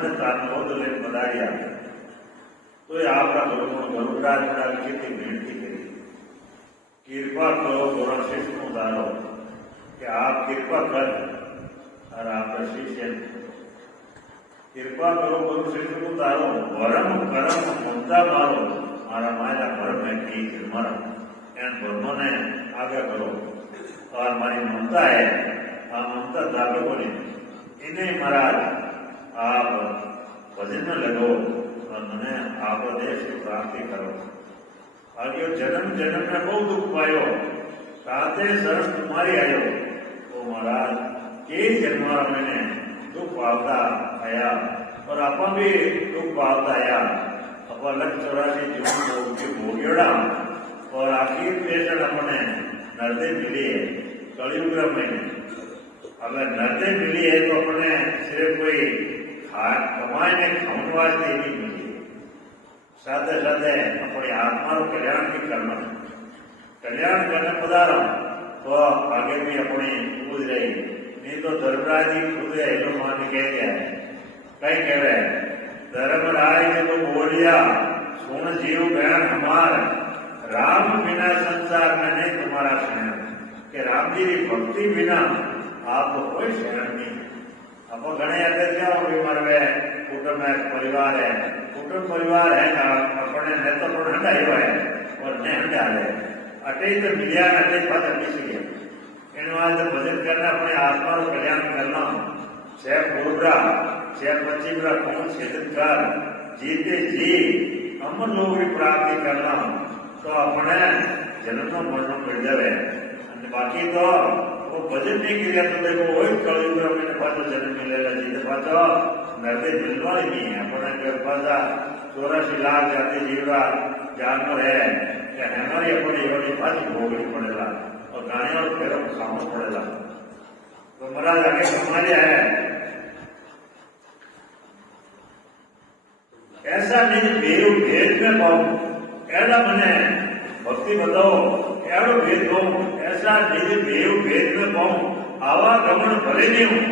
મને તારનો લઈને પધાર્યા તો એ આપણા ગરુડરાજ ખેતી વિનંતી કરી, કૃપા કરો ધોરણ શિષ્યનું ધારો કે આપ કૃપા કર અને આપણા શિષ્ય कृपा करो गुरु शिष्य को तारो वरम करम ममता मारो मारा माया भर में ठीक मरम एन भरमों ने आगे करो और हमारी ममता है आ ममता दावे बोली इन्हें महाराज आप भजन में लगो और मैंने आप देश की प्राप्ति करो। आगे जन्म जन्म में बहुत दुख पायो साथे शरण तुम्हारी आयो तो महाराज के जन्म मैंने दुख पावता आया और आप भी दुख पावता आया अब 184 जीवन के भोगेड़ा और आखिर पेशन अपने नर्दे मिली है कलयुग में। अगर नर्दे मिली है तो अपने सिर्फ कोई कमाई ने खाने नहीं मिली, साथ साथ अपनी आत्मा को कल्याण भी करना, कल्याण करने पधारो तो आगे भी अपनी पूज रही नहीं तो धर्मराज जी खुद है तो मान कह गया कई कह रहे धर्मराज ने तो बोलिया सुन जीव बहन हमार राम बिना संसार में नहीं तुम्हारा शरण कि राम जी की भक्ति बिना आपको कोई शरण नहीं। अब घने अगर मारे कुटुंब परिवार है, कुटुंब परिवार है अपने ने तो हंडाई है और ने हंडा है अटे तो मिलिया अटे बात हटी सके भजन करना अपने आत्मा को कल्याण करना शेख बोलरा शेख पच्चीमरा कौन छेदन कर जीते जी अमन लोग की प्राप्ति करना तो अपने जन्म मरण मिल जाए। बाकी तो वो भजन नहीं किया तो देखो वही कलयुग में पाचो जन्म मिलेगा जीते पाचो नर्दे मिलवा ही नहीं है अपने पासा 84 लाख जाति जीवरा जानवर है हमारी अपनी योनि पाची भोगनी पड़ेगा और गाने और पैरों को खाना पड़ेगा। तो महाराज आगे हमारे है ऐसा नहीं भेद भेद में पाओ ऐसा मैंने भक्ति बताओ एवं भेद हो ऐसा नहीं भेद भेद में पाओ आवागमन भले नहीं हूं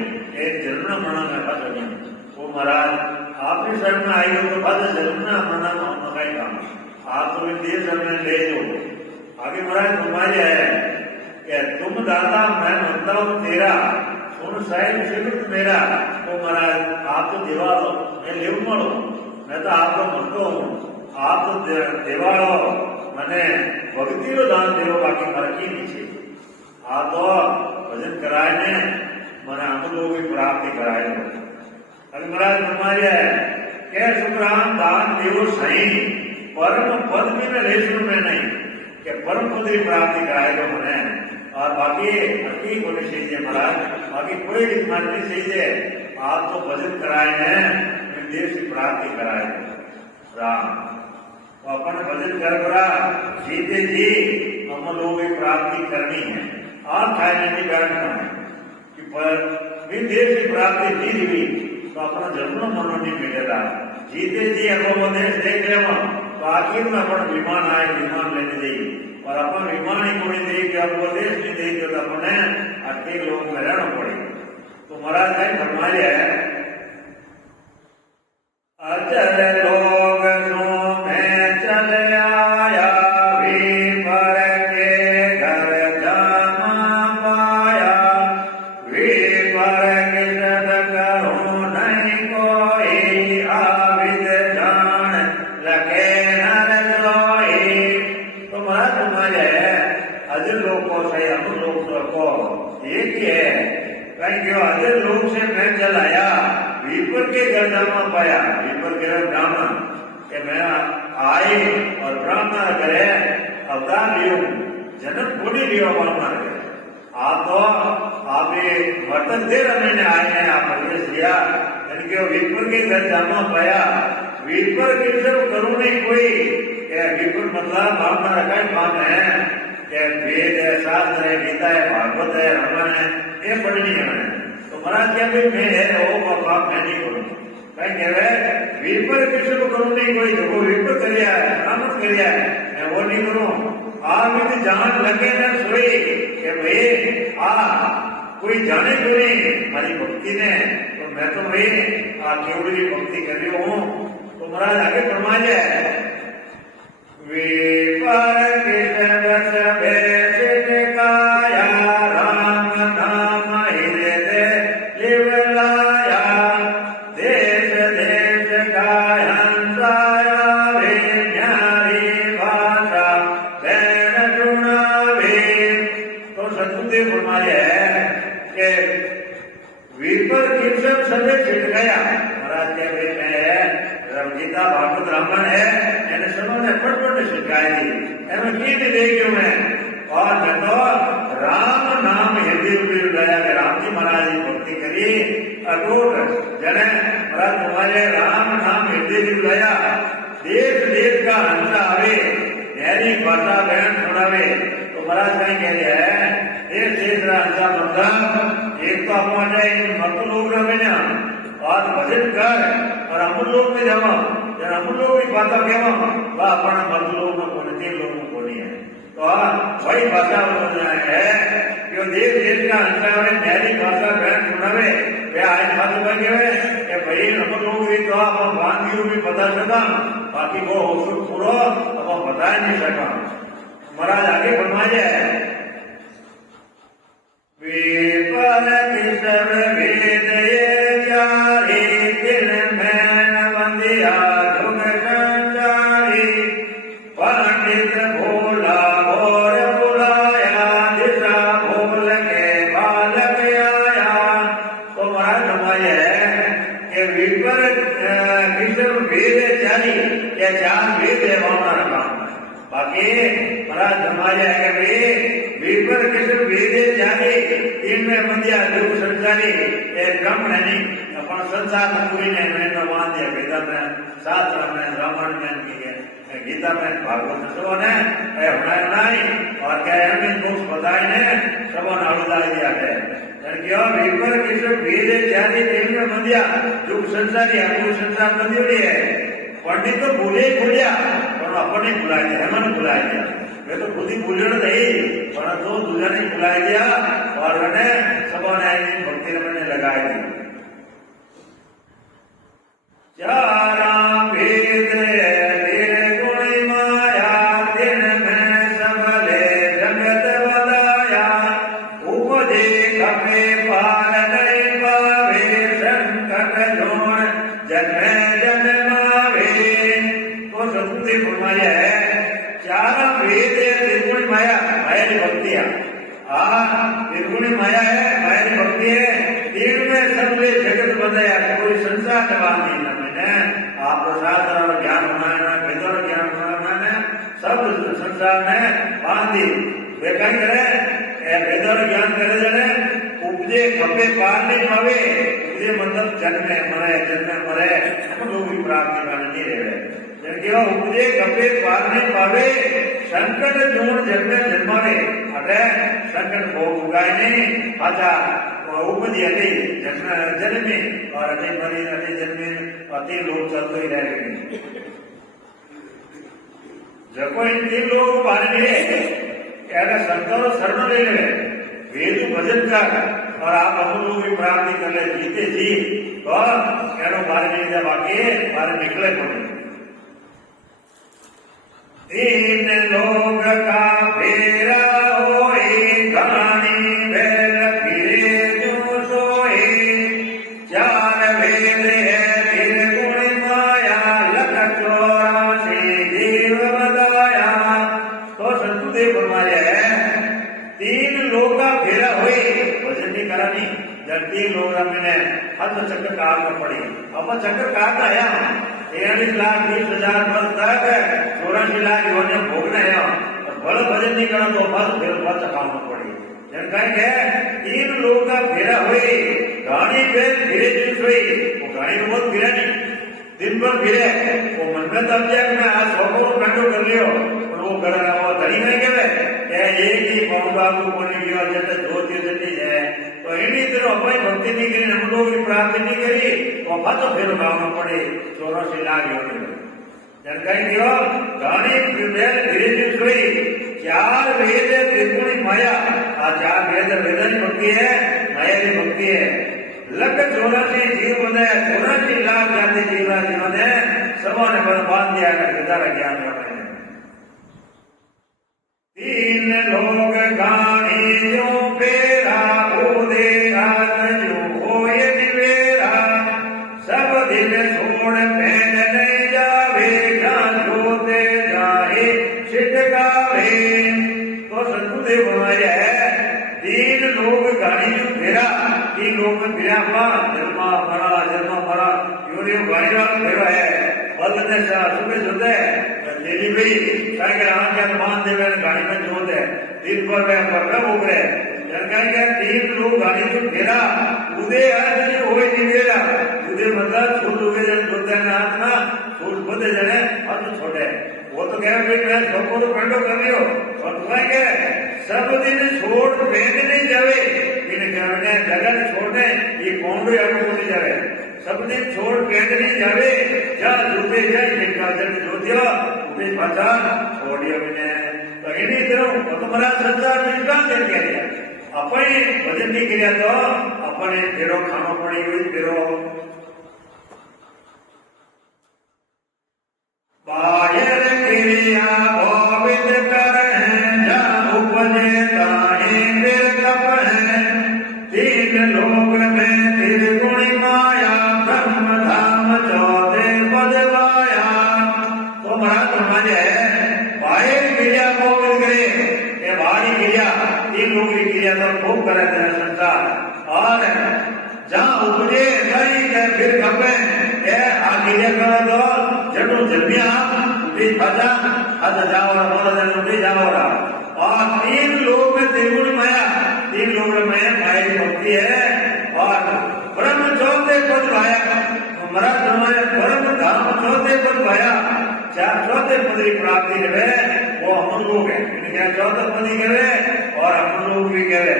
एक जन्म मरण में बात नहीं वो महाराज आप ही शरण में आई हो तो बात जन्म मरण में कहीं काम आप तो विदेश में ले दो। आगे महाराज तुम्हारे है कि तुम दाता मैं मनता हूं तेरा सुन साहिब शिविर मेरा तो महाराज आप तो दीवारो मैं ले मरो मैं तो आपको मनतो हूँ आप तो देवाड़ो मैंने भक्ति रो दान देव बाकी मरकी नीचे आ तो भजन कराए ने मैंने हम लोग की प्राप्ति कराए। अभी महाराज तुम्हारे है क्या शुक्रान दान देव सही परम पद भी में रेशम में नहीं कि परम पद की प्राप्ति कराए तो मैंने और बाकी हकी को नहीं चाहिए महाराज बाकी कोई इतना नहीं चाहिए आप तो भजन कराए हैं देश की प्राप्ति कराए राम तो अपन भजन कर रहा जीते जी हम लोगों की प्राप्ति करनी है और खाने नहीं बैठना है कि पर देश की प्राप्ति नहीं हुई तो अपना जन्म मनो नहीं मिलेगा। जीते जी हम देश देख ले तो आखिर में अपन विमान आए विमान लेने जाइए और अपन विमान ही कोई देख अब वो देश नहीं देखे तो अपने अट्ठे लोग में रहना पड़ेगा। तो महाराज का फरमाया है अचल लोग सो मैं चले आया पर के घर जामा पाया पर के जद करो नहीं कोई आविद जान लगे नर लोई। तो महाराज तुम्हारे अजल लोग को सही हम लोग को एक ही है कहीं क्यों अजल लोग से मैं चलाया वीपर के गर्दामा पाया वीपर के गर्दामा कि मैं आए और ब्राह्मण करे अवतार लियो जन्म थोड़ी लियो ब्राह्मण करे आप तो आप वर्तन दे मैंने आए हैं आप प्रवेश लिया यानी वीपर के गर्दामा पाया वीपर के सब करूँ नहीं कोई वीपर मतलब ब्राह्मण रखा काम है कि वेद है शास्त्र है गीता है भागवत है रामायण है ये पढ़नी है तो महाराज क्या भी मैं है वो बाप मैं नहीं करूँ कहीं कह रहे वीपर किसी को करूँ नहीं कोई देखो वीपर करिया है ब्राह्मण करिया है मैं वो नहीं करूँ आप यदि जान लगे ना सोई कि भाई कोई जाने क्यों नहीं मारी भक्ति ने, तो मैं तो भाई केवड़ी भक्ति कर रही हूँ। तो महाराज आगे फरमा जाए विपर कृष्ण भेष काया राम नाम हृदय लिवलाया देश देश गाया वे न्यारी भाषा बैन चुनावे। तो सतगुरुदेव फरमाया है कि विपर कृष्ण सबे छिट गया। महाराज के भाई मैं गीता भागवत रामायण है એને સમોને પટપટ શીખાયેલી એમાં કીધી દેખ્યું मैं और मैं तो राम नाम हृदय में उड़ाया कि राम जी महाराज की भक्ति करी अटूट जने महाराज तुम्हारे राम नाम हृदय में उड़ाया देश देश का हंसा आवे मेरी भाषा बहन सुनावे। तो महाराज कहीं कह रहे हैं देश देश का हंसा बंदा एक तो अपना मत लोग रहे ना और भजन कर और अमूल लोग में जावा जब अमूल लोग की बात कहवा वह अपना मत लोग में कोने तीन लोगों को नहीं है। तो वही भाषा है कि देश देश का अंतर मेरी भाषा बहन सुनावे वे आज भाषा में कहे कि भाई अमूल लोग भी तो आप बांधियों भी बता सका बाकी वो होशुर पूरा अब बता नहीं सका। महाराज आगे फरमाया विपर कृष्ण वेद चारे दिन मैन बंदिया जुग संचारी पंडित भोला और बुलाया दिशा भोल के बालक आया। तो महाराज फरमाया है कि विपर कृष्ण वेद चारी या चार वेद है हमारा काम बाकी महाराज फरमाया है कि विपर कृष्ण वेदे जाने इनमें बंदिया दुख संसारी एक क्रम है नहीं अपन संसार में पूरी ने मैंने मान दिया वेदा में शास्त्र में रामायण में की है गीता में भागवत सब ने हमारे नहीं और क्या हमें दुख बताए ने सब नाड़ुदा दिया है क्यों विपर कृष्ण वेदे जाने इनमें बंदिया दुख संसारी अपनी संसार बंदी है पंडित तो भूले भूलिया और अपने बुलाए दिया हमने बुलाए दिया वे तो खुद ही भूलने नहीं परंतु दूसरे ने बुलाया दिया और मैंने सबों ने भक्ति में मैंने लगाए दी। चारा भेद निर्गुण माया दिन में सबले जगत बलाया उपदे कपे पार नहीं पावे संकट जोड़ जन्मे जन्मावे। तो सतगुरु फरमाया है चारा वेद निर्गुण माया माया की भक्ति है निर्गुण माया है माया की भक्ति है तीन में सबले जगत बनाया कोई संसार का बात नहीं ना मैंने आप शास्त्र और ज्ञान बनाना वेदों और ज्ञान बनाना सब संसार में बांध दी वे कहीं करे वेदों और ज्ञान करे जाने उपजे खपे पार नहीं पावे उपजे मतलब जन्मे मरे हम लोग भी प्राप्ति करने नहीं रहे क्यों उपजे कपे पार नहीं पावे संकट जोड़ जन्मे जन्मावे अरे संकट भोग उगाए नहीं आजा उपजी अति जन्मे और अति मरी अति जन्मे अति लोग चलते ही रहेंगे जब कोई तीन लोग पाने मिले क्या संतों शरण ले ले वेदु भजन कर और आप हम लोग भी प्राप्ति कर ले जीते जी तो क्या बारे नहीं जा बाकी बारे निकले पड़े तीन लोग का फेरा होए कहानी बैल फिरे जो सोए चार वेद है निर्गुण माया लख 84 जीव बताया। तो सतगुरुदेव फरमाया है तीन लोग का फेरा हुए भजन नहीं करा नहीं जब तीन लोग मैंने हद चक्कर काटना पड़ी अब चक्कर काटना आया 43,20,000 वर्ष तक 84 लाख योने भोगना है बल भजन नहीं करा तो बस फिर बल चकाना पड़ी जन कहेंगे तीन लोग का फेरा हुई गाड़ी पे फिरे चुप हुई वो गाड़ी को बहुत फिरा नहीं दिन भर फिरे वो मन में तब जाए मैं आज 100 घंटों कर लियो और वो कर वो धनी नहीं कहे एक ही बाबू बनी गया जैसे दो तीन है तो एनी तरह अपनी भक्ति नहीं करी हम लोग की प्राप्ति नहीं करी तो तो फिर गाँव पड़े 84 लाख योनि जन कहेंगे गाड़ी धीरे हुई चार वेद त्रिगुणी माया चार वेद वेदन भक्ति है लख 84 जीव ने 84 लाख जाति जीवा जीवने सबने बांध दिया कर किधर ज्ञान रखने 3 लोग गानी जो पेरा उदे हाथ जो होए निवेरा सब दिन छोड़ पहन नहीं जावे जान जोते जाए छिटकावे तो सतगुरुदेव हमारे है 3 लोग गानी जो फेरा 3 लोग में बिना जन्मा मरा यूरियो गाड़ी वाला फेरा है बल ने सुबह जोते तेरी भी कहीं आंखें तो मान देवे गाड़ी में जोत है दिन पर वे पकड़ उगरे कहीं 3 लोग गाड़ी जो फेरा उदे आज जो होए निवेरा उदे मतलब फूल उगे जन जोते ने हाथ ना फूल बदे जने हाथ छोड़े वो तो कह रहे मैं सबको तो कंडो कर लियो और तुम्हें क्या सब दिन छोड़ पेट नहीं जावे इन कहने जगह छोड़ने ये कौन भी आपको नहीं जावे सब दिन छोड़ पेट नहीं जावे जा जूते जाए जिनका जन जोतिया उसे पहचान छोड़ियो मैंने तो इन्हीं तरह वो तुम्हारा संसार में काम कर गया अपने भजन नहीं किया तो अपने फेरो खाना पड़ी हुई फेरो बाहर क्रिया गोविंद कर जा उपजे ताहे फिर कप है 3 लोग में त्रिगुणी माया ब्रह्म धाम चौथे पदवाया तो महाराज समाज है बाहर क्रिया गोविंद करे ये बाहरी क्रिया 3 लोग की क्रिया तो खूब करे तेरा संसार और जहाँ उपजे नहीं फिर कपे ये आखिर करो तो जड़ो जमिया उठी फजा फजा जाओ बोला जन उठी जाओ और 3 लोग में त्रिगुण माया 3 लोग में माया भक्ति है और ब्रह्म चौथे पद भाया हमारा समय ब्रह्म धाम चौथे पद भाया 4 चौथे पद की प्राप्ति है वो हम लोग है इनके चौथे पद ही कहे और हम लोग भी कहे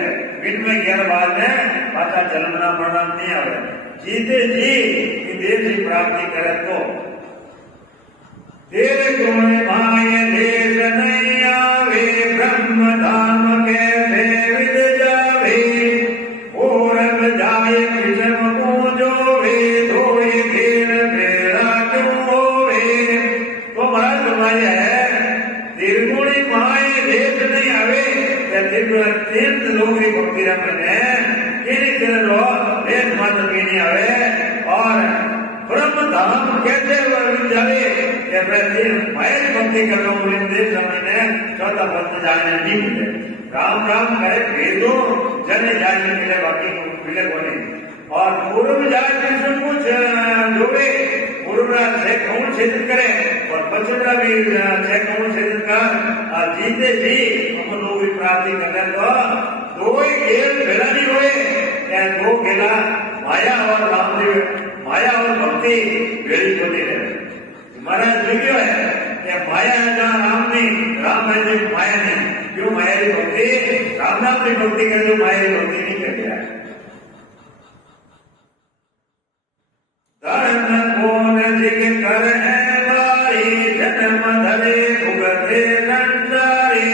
इनमें 11 बाद में पाचा जन्मना मरना नहीं आवे जीते जी इन देव की प्राप्ति करे तो तेरे गुण माय देश नहीं आवे ब्रह्म धाम के विद जावे औरब जाए कृष्ण पूजो वे धोए घेर फेरा क्यों होवे तो महाराज तुम्हारे है त्रिगुणी माय देश नहीं आवे या तीर्थ लोग की भक्ति रखने किन किन लोग देश मात्र की नहीं आवे और ब्रह्म धाम कैसे मिल जावे ये प्रति माया भक्ति करो देश समझने चौथा पद जाने नहीं मिले राम राम करे भेदो जने जाने मिले बाकी मिले बोले और पूर्व जाए कृष्ण कुछ जोड़े पूर्व से कौन क्षेत्र करे और पश्चिम भी से कौन क्षेत्र का जीते जी हम लोग भी प्राप्ति करने तो 2 खेल भेड़ा नहीं हुए या 2 खेला माया और रामदेव माया और भक्ति भेड़ी होती है महाराज विज्ञ है कि माया है जहाँ राम नहीं राम है जो माया नहीं क्यों माया की भक्ति राम नाम की भक्ति कर जो माया की भक्ति नहीं कर दिया धर्म कौन जिग कर है बारी जन्म धरे भुगते संसारी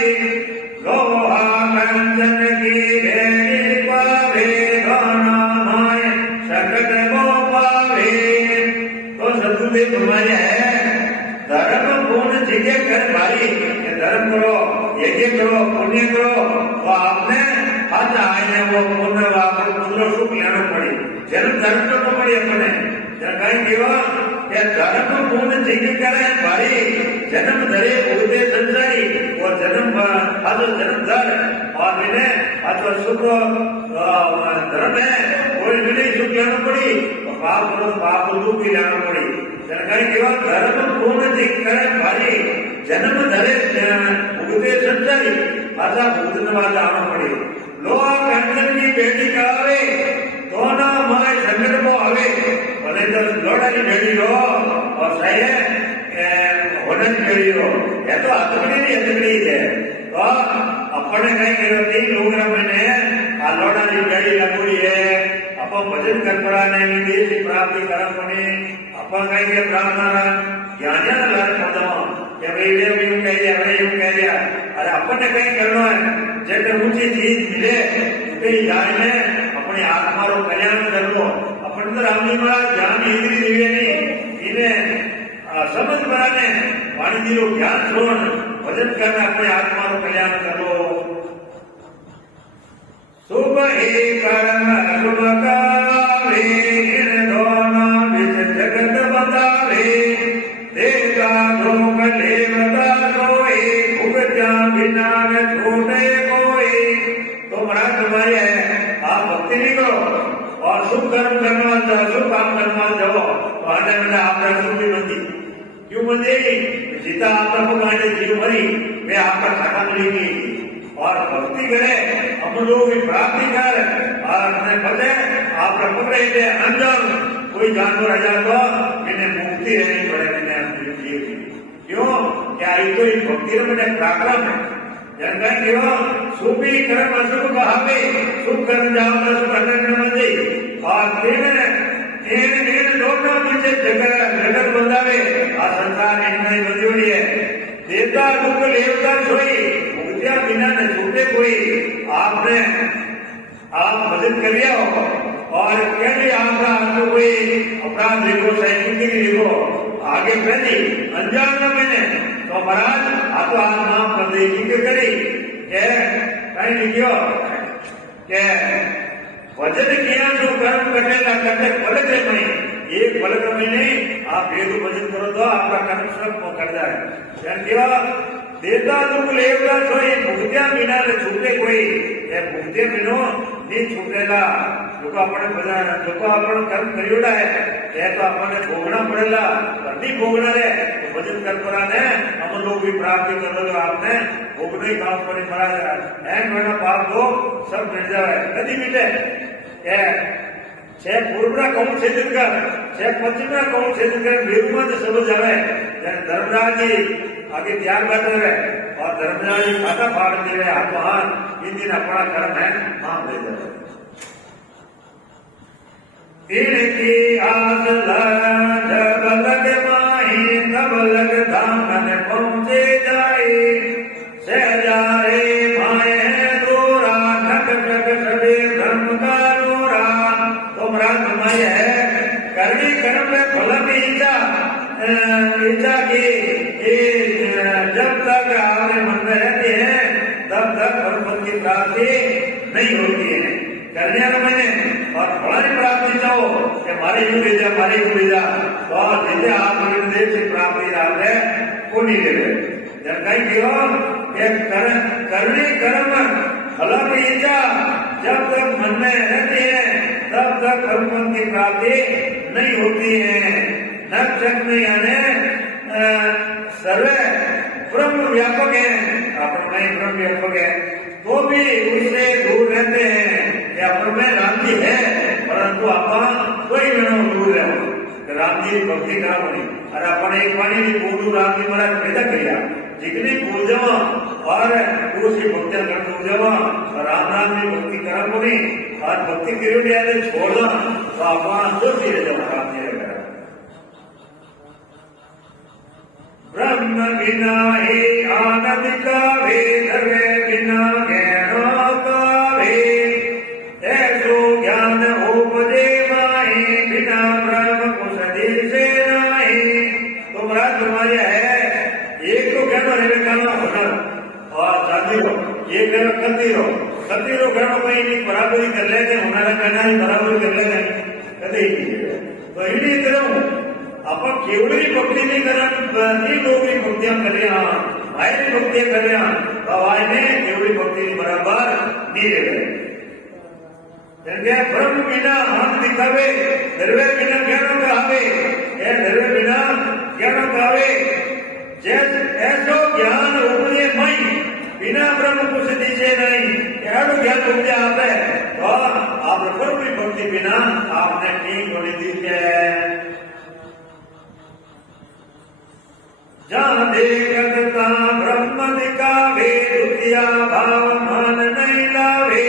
लोहा कंचन की भेड़ी पावे गाना माय सकट वो पावे तो सतगुरुदेव हमारे है धर्म पूर्ण जिज्ञा कर भाई धर्म करो यज्ञ करो पुण्य करो वो आपने हाथ आए वो पुण्य आपको पुण्य सुख लेना पड़ी जन्म धर्म करना पड़ी अपने कहीं केवा या धर्म पूर्ण जिज्ञा करे भाई जन्म धरे उगते संसारी और जन्म हाथ जन्म धर और मैंने हाथ सुख धर्म है कोई नहीं सुख लेना पड़ी पाप करो पाप दुख भी लेना पड़ी कहीं केवा धर्म पूर्ण जिज्ञा करे भाई जन्म धरे उगते संसारी आजा भूतन वाला आना पड़ी लोहा कंचन की बेटी का आवे तो ना माय संकट को आवे भले तो लोड़ा की बेटी हो और सही है होने की बेटी हो या तो हथकड़ी है तो अपने कहीं करती लोग मैंने आ लोड़ा की बेटी लगुड़ी है अपन भजन कर पड़ा नहीं देश की प्राप्ति कर पड़े अपन कहीं के ब्राह्मण ज्ञानिया ना लाल पदमा કે ભાઈ એવું એવું કહી રહ્યા હવે એવું કહી રહ્યા અરે આપણને કઈ કરવું હોય જે ઊંચી ચીજ મિલે તે જાણીને अपने आत्मा रो कल्याण करवो रामजी महाराज ज्ञान इधरी दिवे नहीं इन्हें समझ बनाने वाणी जी को ज्ञान छोड़ भजन करना अपने आत्मा को कल्याण करो शुभ ही कर्म शुभ कावे इन दोनों बिच जगत बतावे देगा लोक देवता सोई भुगत्या बिना में छूटे कोई तो महाराज तुम्हारे है आप भक्ति नहीं करो और शुभ कर्म करने वाले जाओ शुभ काम करने वाले जाओ तो आने में आपका शुभ भी बनती क्यों बनती सीता आपका भगवान जीव भरी वे आपका खाता मिलेगी और भक्ति करे हम लोग की प्राप्ति कर और अपने बचे आप पकड़े थे अंदर कोई जानवर आ जाए तो इन्हें मुक्ति रहनी पड़े क्यों क्या ये तो भक्ति में पराक्रम है जनता क्यों शुभ कर्म अशुभ कहावे शुभ कर्म जाओ शुभ करने मंदी और इन लोगों पीछे जगत बंधावे आ संसार इनमें बंधी है देवता दुख देवता सोई मुक्तिया बिना न छूटे कोई आपने आप मदद कर लिया हो और कैसे आपका आपको कोई अपराध देखो सैनिक देखो आगे पहली अनजान में मैंने तो महाराज आप तो आप नाम कर देगी क्यों करी कहीं लिखियो के वजन किया जो कर्म कटेगा कटे पलक में एक पलक में नहीं आप वेदु भजन करो तो आपका कर्म सब कर जाए देवता दुख लेवता सोई भुगत्या बिना छूटे कोई भुगते बिनो नहीं छूटेगा जो अपने कर्म करियोड़ा है तो अपने भोगना पड़ेगा नहीं भोगना है तो भजन कर पड़ा ने हम लोग भी प्राप्ति कर लो आपने भोगना ही काम पर मरा जाए पाप दो सब मिट जाए कभी मिटे छह पूर्वना कौन क्षेत्र कर छह पश्चिमना कौन क्षेत्र कर बेरुमा से समझ आवे धर्मराज जी आगे त्याग बैठे हुए और धर्मराज जी खाता फाड़ दिए आप महान इन दिन अपना कर्म है मां दे जाए इनकी आस जब लग माही तब लग धामन पहुंचे जाए सहजारे माए दूरा नक नक सड़े धर्म का नूरा तो महाराज माई है करनी कर्म में फल की इच्छा की जब तक आपके मन में रहती है तब तक भगवत की प्राप्ति नहीं होती है करने का मैंने और फल प्राप्ति चाहो कि हमारे यू भेजा हमारे यू भेजा तो जैसे आप निर्देश से प्राप्ति आपने को नहीं ले रहे जब कहीं क्यों करने कर्म फल की इच्छा जब तक मन में रहती है तब तक भगवत की प्राप्ति नहीं होती है नक्षत्र में यानी सर्वे ब्रह्म व्यापक है अपने ब्रह्म व्यापक है तो भी उससे दूर रहते हैं अपन में राम जी है परंतु आप कोई गणों दूर रहो राम जी भक्ति करा बनी अरे अपन एक पानी की पूजू राम जी महाराज पैदा किया जितनी पूजवा और उसकी भक्तियां कर पूजवा और राम राम जी भक्ति करा बनी और भक्ति करियो छोड़ना तो आप सोच ही रहे राम जी ब्रह्म बिना ही आनंद का भेद बिना ज्ञान का भेद ऐसो ज्ञान उपजे माही बिना ब्रह्म कुछ दिल से नाही तो महाराज तुम्हारे है एक तो ज्ञान विवेकाना हुनर और जाती हो ये कर्म करती रहो कर्म कहीं नहीं बराबरी कर लेते हुनर कहना ही बराबरी कर लेते कभी तो इन्हीं करो अपन केवड़ी भक्ति नहीं करनी लोग भक्तियां कर रहे भाई ने भक्तियां कर रहे भाई ने केवड़ी भक्ति बराबर नहीं रहे ब्रह्म बिना हम दिखावे धर्वे बिना ज्ञान कहावे धर्वे बिना ज्ञान कहावे ऐसो ज्ञान उपजे मई बिना ब्रह्म कुछ दिशे नहीं ऐसा ज्ञान उपजे आप है तो आप ब्रह्म की भक्ति बिना आपने ठीक होने दीजिए जहाँ देखता ब्रह्म दिखावे द्वितीय भाव मान नहीं लावे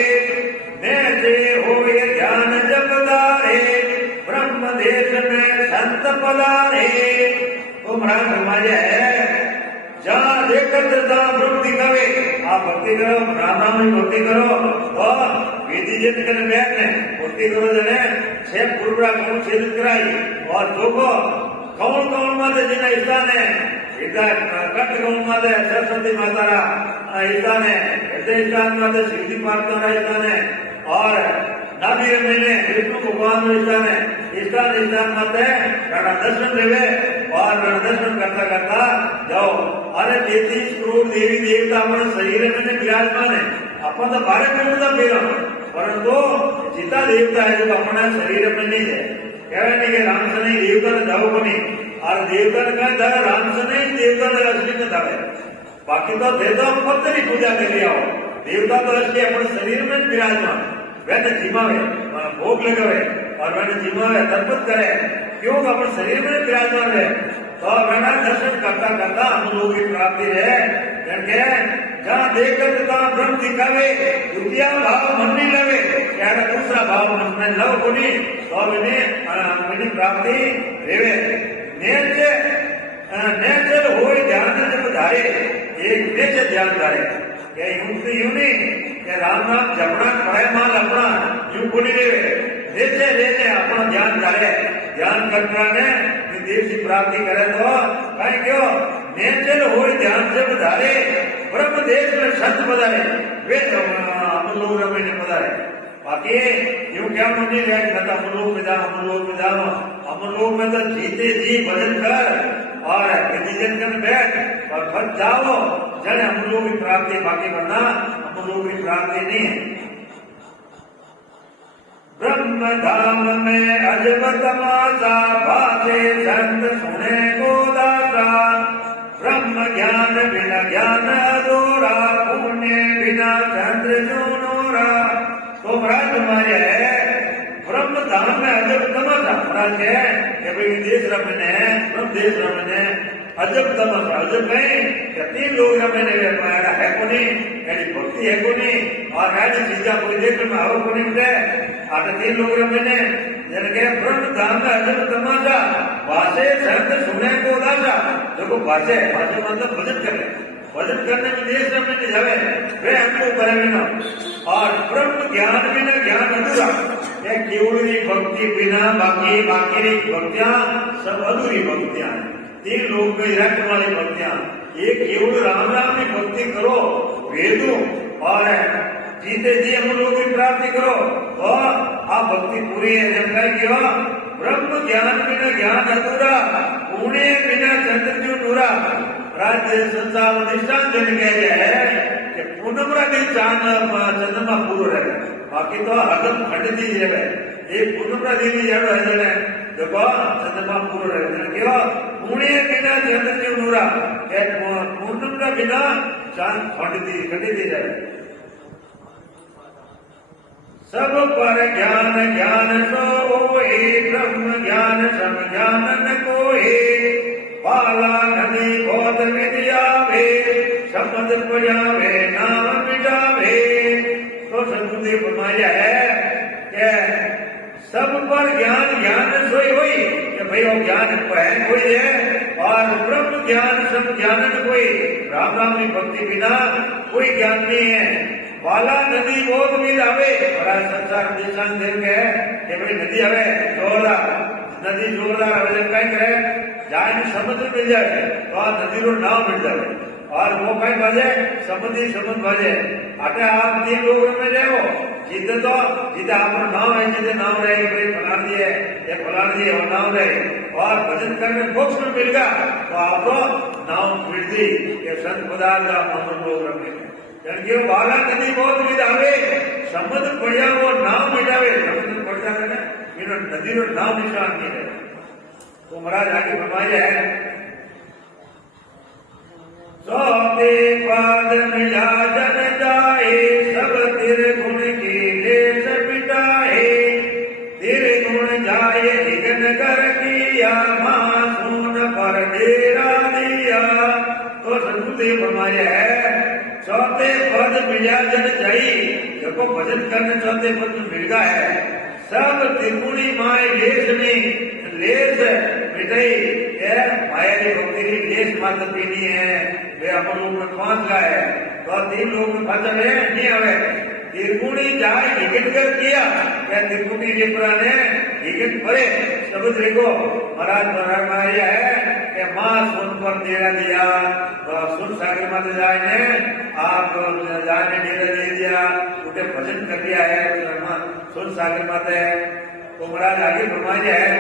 ऐसे हो ये ध्यान जपदारे ब्रह्म देश में संत पधारे तो महाराज हमारे है जहाँ देखता ब्रह्म दिखावे आप भक्ति करो राम राम की भक्ति करो और विधि जित कर बैठने और भक्ति करो जने छे पूर्वरा कौन छेदित कराई और जोको कौन माते जिना स्थान है इधर कट कौन माते सरस्वती माता स्थान है हृदय स्थान माते शिवजी पार्वती स्थान है और नाभि में विष्णु भगवान स्थान है स्थान माते रण दर्शन देवे और रण दर्शन करता जाओ। अरे 33 करोड़ देवी देवता अपने शरीर में विराजमान है अपन तो 12 करोड़ का बेरा परंतु जिता देवता है जो अपना शरीर में नहीं है कहने नहीं कि राम से नहीं देवता ने दाव को नहीं और देवता ने कहा था राम से नहीं देवता ने असली में दावे बाकी तो दे दो पत्थर ही पूजा कर लिया हो देवता तो असली अपने शरीर में विराजमान वह जिमावे भोग लगावे और वह जिमावे तर्पण करे क्यों अपने शरीर में विराजमान है तो वह दर्शन करता हम लोग की प्राप्ति है जहाँ देखकर ब्रह्म दिखावे द्वितीय भाव मन नहीं लगे यार दूसरा भाव मन में लव कोनी तो मेरी प्राप्ति रेवे नेचर हो ध्यान जब धारे एक नेचर ध्यान धारे यूं नहीं कि राम नाम जपना पड़े माल अपना यूं कोनी रेवे लेते अपना ध्यान धारे ध्यान करना ने देव की प्राप्ति करे तो कहीं क्यों नेचर हो ध्यान से बधारे ब्रह्म देश में संत बधारे वे हम लोग रमें बधारे बाकी यूं क्या मुझे हम लोग में तो जीते जी भजन कर और जन बैठ और फट जाओ जन हम लोग की प्राप्ति बाकी बनना हम लोग की प्राप्ति नहीं है। ब्रह्म धाम में अजब तमाशा भाषे संत सुने को दासा ब्रह्म ज्ञान बिना ज्ञान अधूरा पुण्य बिना चंद्र नूरा। तो महाराज तुम्हारे है ब्रह्म धाम में अजब तमाशा महाराज है कि भाई देश रमन है ब्रह्म देश रमन है अजब तमाशा अजब नहीं तीन लोग रमन है को नहीं ऐसी भक्ति है को नहीं और ऐसी चीजा कोई देख में आओ को नहीं मिले आटे तीन लोग रमने जैसे ब्रह्म धाम में अजब तमाशा भाषे संत सुने को दासा देखो भाषे मतलब भजन करने में देश रमने जावे वे हमको करेंगे ना और ब्रह्म ज्ञान बिना ज्ञान अधूरा केवल भक्ति बिना बाकी भक्तियां सब अधूरी भक्तियां तीन लोग में रखने वाली भक्तियां एक केवल राम की भक्ति करो वेदों और जीते जी हम लोग की प्राप्ति करो और आप भक्ति पूरी है जब क्यों ब्रह्म ज्ञान बिना ज्ञान अधूरा पुण्य बिना चंद्र नूरा। राज्य संसार निष्ठान जन कह है कि पूनमरा भी चांद चंद्रमा पूरा रहे बाकी तो हदम खंड दी है एक पूनमरा देवी जब है देखो चंद्रमा पूरा रहे क्यों पुण्य बिना चंद्र नूरा पूनमरा बिना चांद खंड दी जाए। सब पर ज्ञान ज्ञान सोए ब्रह्म ज्ञान सम ज्ञान न कोई पाला नदी बहुत विद्यावे समझ पड़ावे नाम मिटावे। तो सदगुरुदेव फरमाया है कि सब पर ज्ञान सोई हुई कि भाई वो ज्ञान पहन कोई है और ब्रह्म ज्ञान सम ज्ञान न कोई राम की भक्ति बिना कोई ज्ञान नहीं है। वाला नदी बहुत भी आवे बड़ा संसार निशान देव के कि भाई नदी आवे जोरदार आवे जब कहीं करे जाए समुद्र मिल जाए तो नदी रो नाव मिल जाए और वो कहीं बजे समुद्र बजे आटे आप तीन लोग में जाओ जीते आप नाव है जीते नाव रहे भाई फलान दिए और नाव रहे और भजन करने मोक्ष में मिल गया तो आपको नाव मिल दी ये संत पदार्थ हम लोग रखे क्योंकि वाला नदी बहुत मिटावे समुद्र बढ़िया वो नाव मिटावे समुद्र बढ़ जाए ना फिर नदी रो नाव निशान नहीं रहे। तो महाराज आगे फरमाया है सौते पाद मिला जन जाए सब तेरे गुण की देश मिटाए तेरे गुण जाए निगन कर किया मासून पर डेरा दिया। तो सदगुरुदेव फरमाया है चौथे पद मिला जन जाई देखो भजन करने चौथे पद मिल गया है सब त्रिपुणी माए लेस मिटाई माया की भक्ति की लेस मात्र पीनी है वे अपन लोग में 5 गाय तो 3 लोग में भजन है नहीं आवे त्रिगुणी जाए हिगट कर किया क्या त्रिगुणी रेपरा ने हिगट भरे शब्द देखो महाराज मारिया है कि माँ सुन पर डेरा दिया सुन सागर मत जाए ने आप जाने डेरा दे दिया उठे भजन कर दिया है सुन सागर मत है तो महाराज आगे फरमाया है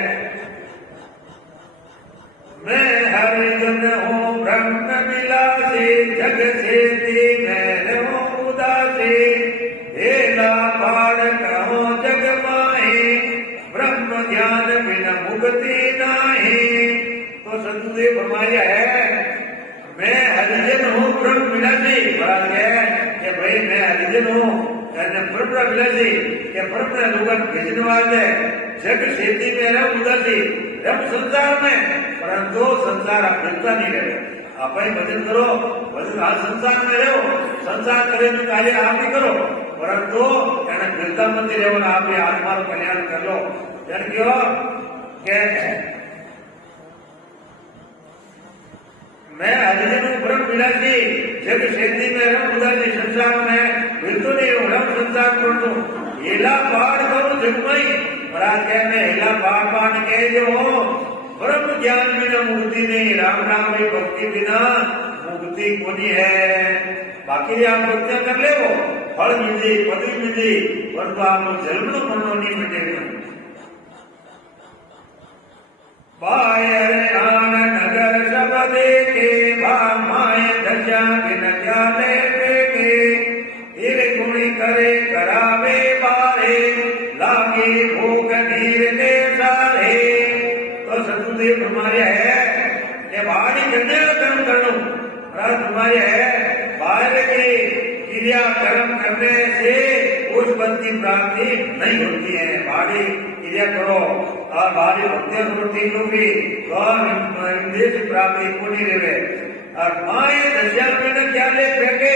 मैं हरिजन हूँ ब्रह्म विलासी जग से मैं रहूं उदासी हेला पाड़ कहो जग माही ब्रह्म ज्ञान बिना मुक्ति नाही। तो सतगुरुदेव फरमाया है मैं हरिजन हूँ ब्रह्म विलासी महाराज है कि भाई मैं हरिजन हूँ ब्रह्म विलासी के ब्रह्म लोगन भेजने वाले जग खेती में रहूं उदासी रब संसार में परंतु संसार आप मिलता नहीं रहे आप ही भजन करो भजन आज संसार में रहो संसार करे तो कार्य आप ही करो परंतु એને મિલતા મંદિર રહેવું આપણે આત્માનું કલ્યાણ કરી લો જેમ કયો કે मैं हरिजन हूँ ब्रह्म विलासी जग खेती में रहूं उदासी संसार में मिलतो नहीं हूँ रब संसार कर दू हेला पाड़ करूं जगमई महाराज कह मैं हेला पाड़ पाड़ कह जो ब्रह्म ज्ञान बिना मुक्ति नहीं राम नाम में भक्ति बिना मुक्ति कोनी है बाकी आप भक्तियां कर ले वो फल मिली पदवी मिली परंतु आप जन्म तो मनो नहीं मिटेगा बायर आन नगर सब देखे माय दशा बिन जाने के धीरे गुणी करे करावे बारे लागे भोग नीर के सारे। तो सतगुरुदेव हमारे है ये बाहरी करने कर्म करो हमारे है बाहर की क्रिया कर्म करने से उस पद की प्राप्ति नहीं होती है बाहरी क्रिया करो और बाहरी भक्तियां होती होगी तो प्राप्ति को नहीं रहे और माए दशा में क्या ले फेंके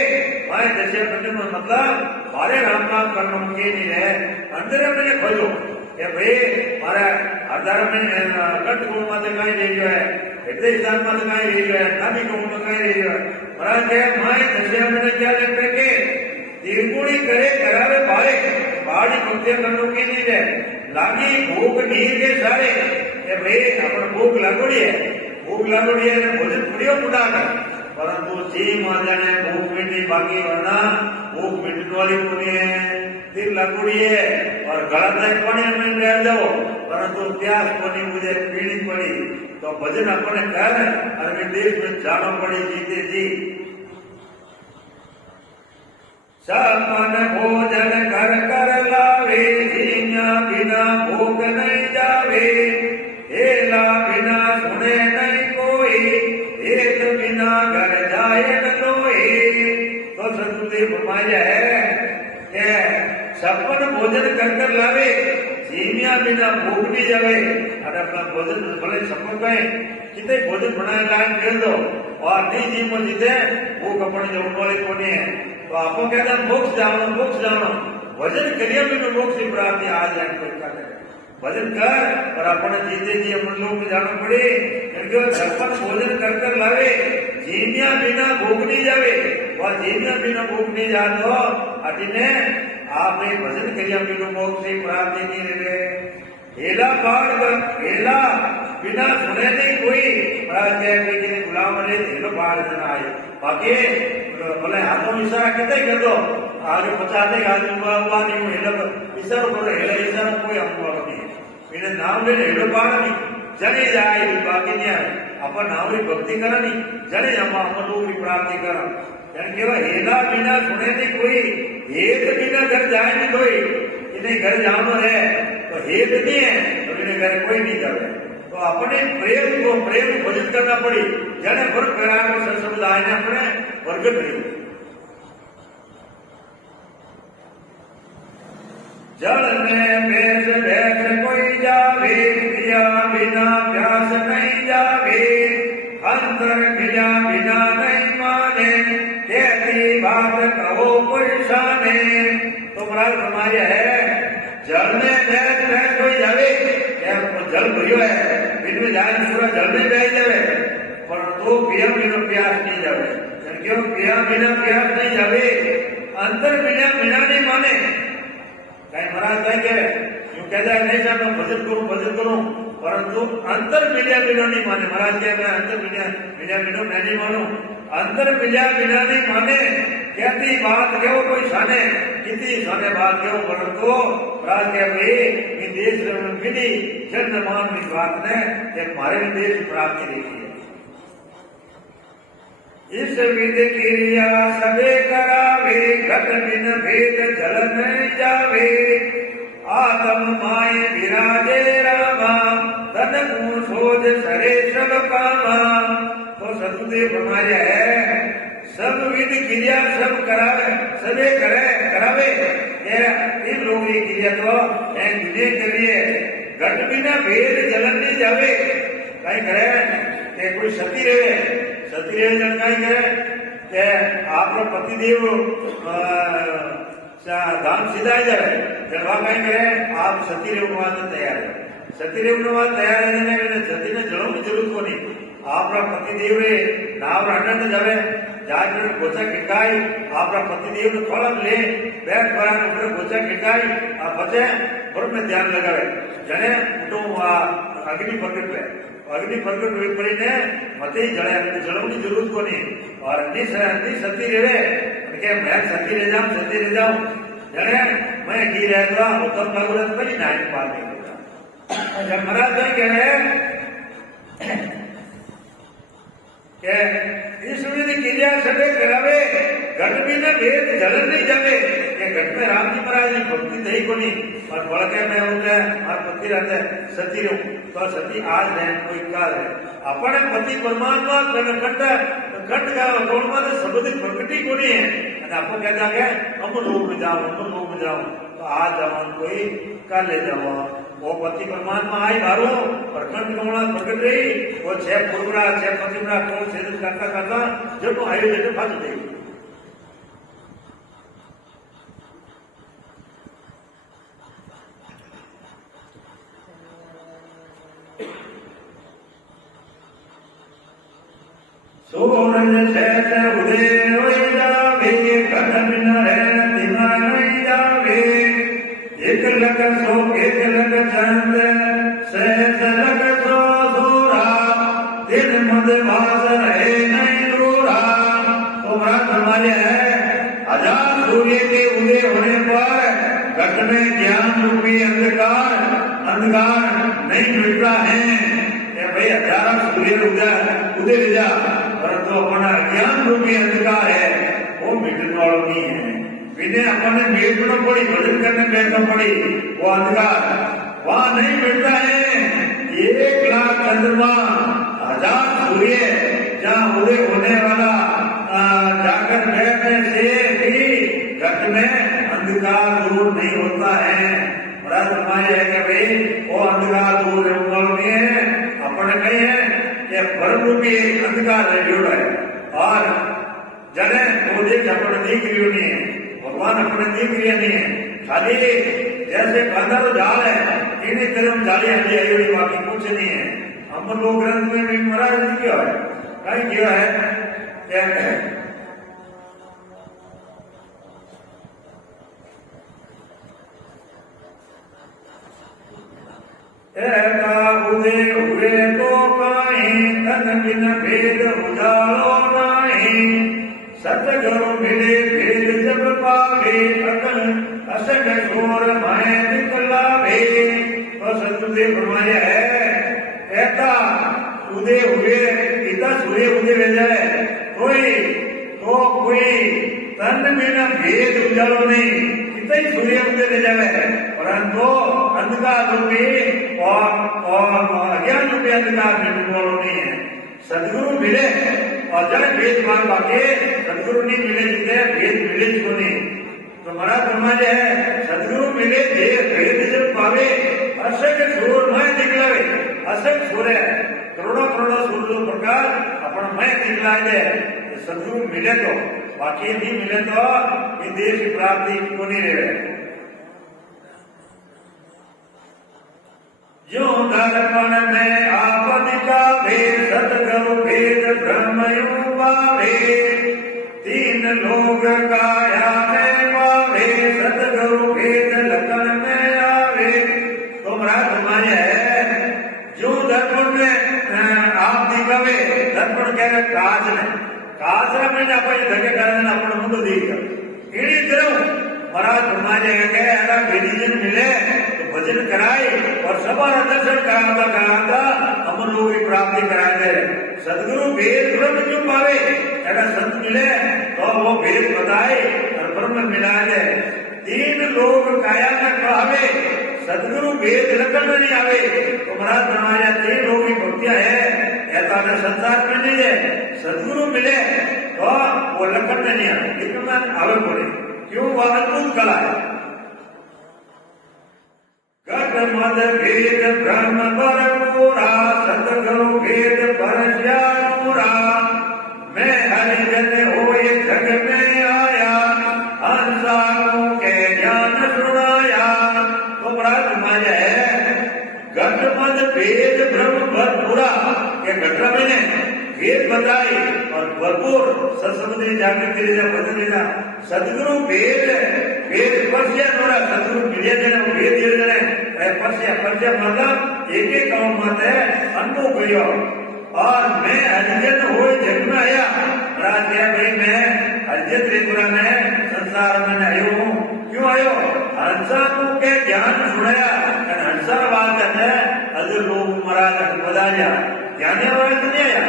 माए दशा में मतलब मारे राम नाम करना के नहीं रहे अंदर मैंने खोलो કે ભાઈ મારા આધાર में कट गुण में कहीं रही है हृदय स्थान में कहीं रही है नामी गुण में कहीं रही है महाराज कहे माए दशा में क्या ले फेंके त्रिगुणी करे करावे बारे बाड़ी भक्तियां करनो के नहीं रहे लागी भूख नीर के सारे કે ભાઈ अपन भूख लागोड़ी है भोजन पुड़ियो पुड़ा कर परंतु जी माता ने भूख मिटी बाकी वरना भूख मिटने वाली पुण्य है फिर लगुड़ी है और गला तक पानी में रह जाओ परंतु प्यास पानी मुझे पीनी पड़ी तो भजन अपने कर और विदेश में जाना पड़ी जीते जी सपन भोजन कर कर लावे जीना बिना भूख नहीं जावे हेला बिना सुने नहीं कोई एक बिना घर जाए न लोए। तो सतगुरुदेव फरमाया है सपन भोजन कर कर लावे जीमिया बिना भूख नहीं जावे और अपना भोजन भले सपन कहे कितने भोजन बनाए लाइन कर दो और नहीं जीमो जीते भूख अपने जो वाली कोनी है तो आपको कहता मोक्ष जानो भजन करिए बिना मोक्ष की प्राप्ति आ जाए कोई करे भजन कर और अपने जीते जी अपन लोग में जाना पड़े क्योंकि सपन भोजन कर कर लावे जीमिया बिना भूख नहीं जावे और जीमिया बिना भूख नहीं जातो अटिने आप भजन करिया बिना मोक्ष की प्राप्ति नहीं रहे हेला पाड़ हेला बिना सुने नहीं कोई महाराज कहे गुलाम रहे हेलो पाड़ देना आए बाकी बोले हाथों में इशारा कितना कर दो आगे 50 नहीं आगे हुआ नहीं हूँ हेलो इशारा बोलो हेला इशारा कोई हमको नहीं इन्हें नाम ले हेलो पाड़ नहीं जने जाए बाकी नहीं आए अपन नाम की भक्ति करा नहीं जने हम लोग की प्राप्ति करा हेला बिना सुने नहीं कोई हेत बिना घर जाए नहीं कोई इन्हें घर जानो है तो हेत नहीं है तो इन्हें घर कोई नहीं जाए तो अपने प्रेम भजन करना पड़ी जने वर्ग करा समुदाय ने अपने वर्ग करी जल में बैठ कोई जावे पिया बिना प्यास नहीं जावे अंतर मिला बिना नहीं माने कहती बात कहो पुरुषाने। तो महाराज हमारे है जल में बैठ कोई जावे जल भरियो है बिन में जाए पूरा जल में बह जावे पर तो पिया बिना प्यास नहीं जावे क्यों पिया बिना प्यास नहीं जावे अंतर मिला मिला नहीं माने कहीं महाराज कहीं कह यूं कहता है नहीं साहब मैं भजन करूं परंतु अंतर मिलिया बिना नहीं माने महाराज कह मैं अंतर मिलिया बिना मैं नहीं मानू अंतर मिलिया बिना नहीं माने कहती बात क्यों कोई साने कितनी साने बात क्यों परंतु महाराज कह भाई देश मिली जन्म मान इस बात ने कि हमारे देश प्राप्ति देखी है इस विधि क्रिया सबे करावे घट बिन भेद जल नहीं जावे आत्म माय विराजे रामा तन गुण सोज सरे सब कामा तो सतुदेव हमारे है सब विधि क्रिया सब करावे सबे करावे इन लोगों की क्रिया तो दुनिया के लिए घट बिना भेद जलन नहीं जावे कहीं करे कि कोई सती रहे जन कहीं करे कि आपका पतिदेव धाम सीधा ही जाए जब वहां कहीं करे आप सती रेवण तैयार है सती रेवण तैयार है सती ने जड़ों की जरूरत को नहीं आपका पतिदेव नाव अटंड जावे जाकर गोचा खिड़काई आपका पतिदेव ने थोड़ा ले बैठ पर ऊपर गोचा खिड़काई आप बचे बर्फ में ध्यान लगावे जने तो अग्नि प्रकट हुई पड़ी ने मते ही जड़ों की जरूरत को नहीं और नहीं सती रेवे के मैं सती ले जाऊं जने मैं की रहता उत्तम भगवत पर ही नायक पाल नहीं जब महाराज भाई कह रहे कि इस विधि क्रिया सबे करावे घट बिना भेद जलन नहीं जावे कि घट में राम जी महाराज की भक्ति दही को नहीं और बड़के में होते और पति रहते सती रहूं तो सती आज है कोई काल है अपने पति परमात्मा खंड का गुण में संबंधित प्रकृति को नहीं है आपको कहता है अमर रूप में जाओ तो आज जाओ कोई कल ले जाओ वो पति परमात्मा आई मारो और खंड कमला प्रकट रही वो छह पुरबरा छह पतिमरा को छेद करता जब वो आयोजन फंस गई सूरज जैसे उदय हो जावे घट बिन रहन दिमा नहीं जावे एक लग चंद सहज लग सो सूरा दिन मद भास रहे नहीं दूरा तो महाराज हमारे है हजार सूर्य के उदय होने पर घट में ज्ञान रूपी अंधकार नहीं मिटता है भाई हजार सूर्य उदय ले जा परंतु अपना अज्ञान रूपी अंधकार है वो मिटने वाला नहीं है बिना अपने बैठना पड़ी भजन करने बैठना पड़ी वो अंधकार वहां नहीं मिटता है 1,00,000 चंद्रमा हजार सूर्य जहाँ उदय होने वाला जाकर बैठने से भी घट में अंधकार दूर नहीं होता है महाराज हमारे है कि भाई वो अंधकार दूर नहीं है अपने कहीं है ये परम रूपी अंधकार जुड़ा है और जने वो देख अपने दिख रही नहीं है भगवान अपने दिख रही नहीं है खाली जैसे बांधा तो जाल है इन्हीं तरह जाली हल्दी आई हुई बाकी कुछ नहीं है हम लोग ग्रंथ में भी महाराज ने किया है कहीं किया है उदय हुए तो काहीं तन बिन भेद उजालो नाही सतगुरु मिले भेद जब पावे अकल असग छोर मैं निकलावे तो सतगुरुदेव फरमाया है कहता उदय हुए पिता सूर्य उदय हो जाए कोई तन बिना भेद उजालो नहीं कितना ही सूर्य उदय ले जाए परंतु अंधकार रूपी और अज्ञान रूपी अंधकार मिटने वालों नहीं है सदगुरु मिले और जब भेद मान बाकी सदगुरु नहीं मिले जिसे भेद मिले जिसको नहीं तो महाराज फरमाया है सदगुरु मिले भेद जब पावे असंख्य सूर्य मैं निकलावे असंख्य सूर्य करोड़ों सूर्य प्रकार अपन मैं निकला दे सदगुरु मिले तो बाकी नहीं मिले तो ये देश की प्राप्ति को नहीं रहे जो दर्पण में आपद का भेद सतगुरु भेद ब्रह्मयु पावे तीन दीन लोग काया में पावे सतगुरु भेद लखन में आवे। तो महाराज हमारे है जो दर्पण में आप दिखावे दर्पण कहे काच में अपन धके करने अपन मुंह दिख इड़ी तरह महाराज हमारे कहे अगर बेदीजन मिले तो भजन कराए और सबारा दर्शन कराता हम लोग की प्राप्ति कराए दे। सदगुरु भेद ब्रह्म क्यों पावे अगर संत मिले तो वो भेद बताए और ब्रह्म मिला दे। तीन लोग काया में कहावे सदगुरु भेद लखन में नहीं आवे। तो महाराज हमारे तीन लोग की भक्तियां है ऐसा संसार में नहीं है। सदगुरु मिले तो वो लखन में नहीं आवे लेकिन आवे बोले क्यों वह अद्भुत कला है। गट मद भेद ब्रह्म परपूरा सतगुरु भेद परस्यानूरा। मैं हरिजन होए जग में आया हंसा के ज्ञान सुनाया। तो बड़ा तुम्हारा है गट मद भेद ब्रह्म परपूरा ये घटना मैंने भेद बताई और भरपूर सत्संग जागृति बदलेगा। सदगुरु भेद भेद पर्चा नोरा सदगुरु मिले जने भेद दिए जने पर्चा मतलब एक एक काम मत है अनुभव करियो। और मैं हरिजन होए जग में आया महाराज क्या भाई मैं हरिजन त्रिपुरा में संसार में आयो हूँ। क्यों आयो हंसा के ज्ञान सुनाया हंसा बात है अगर लोग महाराज बधाया ज्ञानी आवाज नहीं आया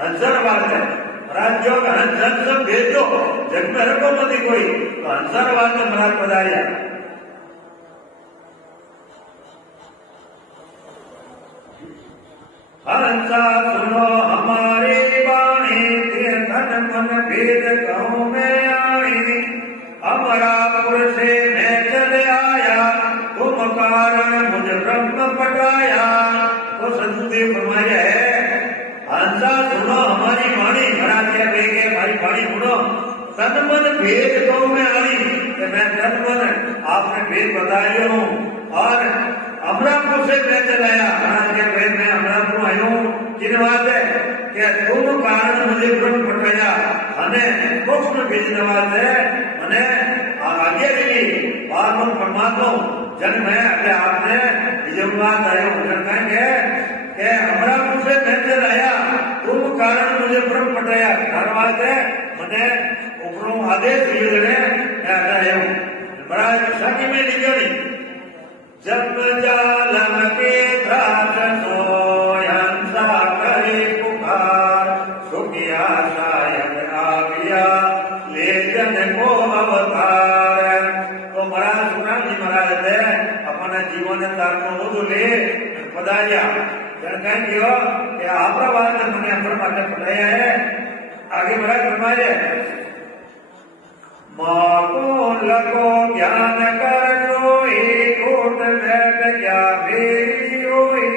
हंसर बात है। महाराज जो हंस सब भेज दो जग में रखो मत कोई तो हंसर बात में महाराज पधारिया। हंसा सुनो हमारी वाणी धन मन भेद कहूँ में आई। अमरापुर से मैं चले आया तुम कारण मुझे ब्रह्म पटाया। तो सदगुरुदेव फरमाया है हंसा सुनो हमारी वाणी महाराज क्या कहेंगे हमारी वाणी सुनो तन मन भेद कहूँ में आई कि मैं तन मन आपने भेद बताया हूँ। और अमरापुर से मैं चलाया महाराज क्या कहे मैं अमरापुर आया हूँ किन बात है कि तुम कारण मुझे ब्रह्म पटाया हमें मोक्ष में भेजने वाले मैंने आगे लगी बात में परमात्मा जन मैं अगर आपने विजयवाद आया हूँ जन कहेंगे कि अमरापुर से मैं चलाया तुम कारण मुझे ब्रह्म पटाया धन्यवाद है मैंने ऊपरों आदेश दिए जने मैं आया हूँ। महाराज सखी में लिखो नहीं जब जालम के त्रास सोयंसा करे पुकार सुखिया शायद आ गया ले जन को अवतार। तो महाराज सुना जी महाराज है अपना जीवन तारनो तो ले पधारिया कहें कि आपका बात मैंने अपने माता पढ़ाया है। आगे बढ़ा फरमाए माँ को लगो ज्ञान कर जोई कोट बैठ क्या मेरी होई